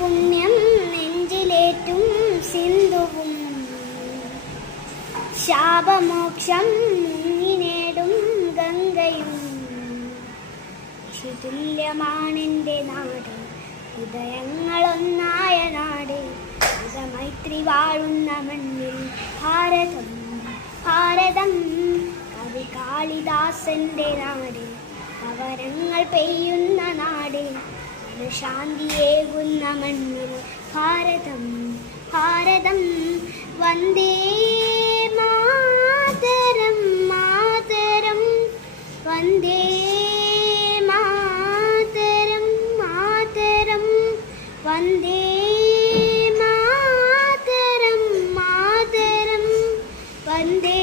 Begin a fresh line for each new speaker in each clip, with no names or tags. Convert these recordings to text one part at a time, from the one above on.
പുണ്യം നെഞ്ചിലേറ്റും സിന്ധുവും. ശാപമോക്ഷം മുങ്ങിനേടും ഗംഗയും. ശിതുല്യമാണെന്റെ നാട് ഹൃദയങ്ങളൊന്നായ നാട്. മൈത്രി വാഴുന്ന മണ്ണിൽ ഭാരതം ഭാരതം. കവി കാളിദാസന്റെ നാട് അവരങ്ങൾ പെയ്യുന്ന നാട്. ശാന്തിയേകുന്ന മണ്ണിൽ ഭാരതം ഭാരതം. വന്ദേ മാതരം മാതരം. വന്ദേ മാതരം മാതരം. വന്ദേ മാതരം മാതരം. വന്ദേ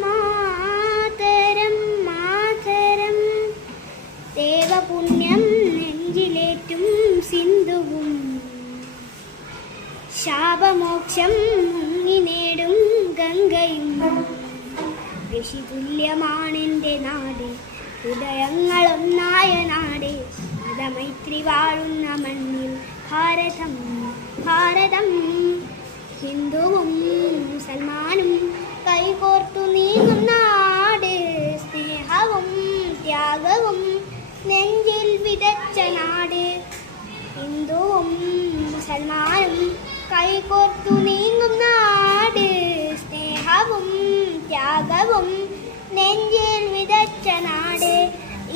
മാതരം മാതരം. ദേവപുണ്യം നെഞ്ചിലേറ്റും ശാപമോക്ഷം മുങ്ങി നേടും ഗംഗയും. ഋഷി തുല്യമാണെന്റെ നാട് ഹൃദയങ്ങളൊന്നായ നാട് മതമൈത്രി വാഴുന്ന മണ്ണിൽ ഭാരതം ഭാരതം. ഹിന്ദുവും മുസൽമാനും കൈകോർത്തു നീങ്ങുന്ന നാട്. സ്നേഹവും ത്യാഗവും നെഞ്ചിൽ വിതച്ച നാട് ഹിന്ദുവും മുസൽമാനും കൈകോർത്തു നീങ്ങും നാട് സ്നേഹവും ത്യാഗവും നെഞ്ചിൽ വിതച്ച നാട്.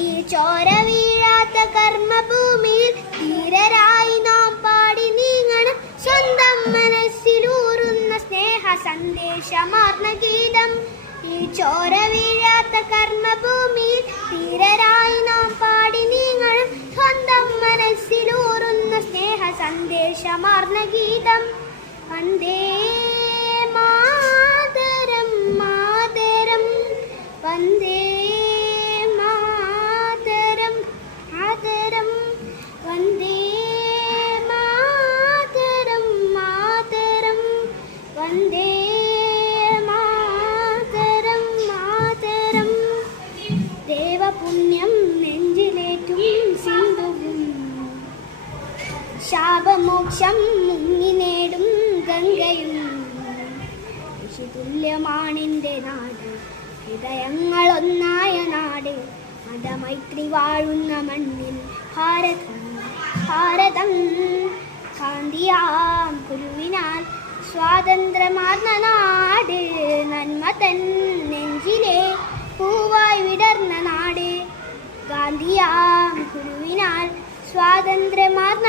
ഈ ചോര വീഴാത്ത കർമ്മഭൂമിയിൽ ധീരരായി നാം പാടി നീങ്ങണം. സ്വന്തം മനസ്സിലൂറുന്ന സ്നേഹ സന്ദേശമാർന്ന ഗീതം. ഈ ചോര വീഴാത്ത കർമ്മഭൂമിയിൽ ധീരരായി സന്ദേശമാർന്ന ഗീതം വന്ദേ മുങ്ങി നേടും ഗംഗയും. തുല്യമാണെന്റെ നാട് ഹൃദയങ്ങളൊന്നായ നാട്. മതമൈത്രി വാഴുന്ന മണ്ണിൽ ഭാരതം ഭാരതം. കാന്തിയാം കുരുവിനാൽ സ്വാതന്ത്ര്യമാർന്ന നാട്. നന്മതൻ നെഞ്ചിലെ പൂവായി വിടർന്ന നാട്. ഗാന്ധിയാം കുരുവിനാൽ സ്വാതന്ത്ര്യമാർന്ന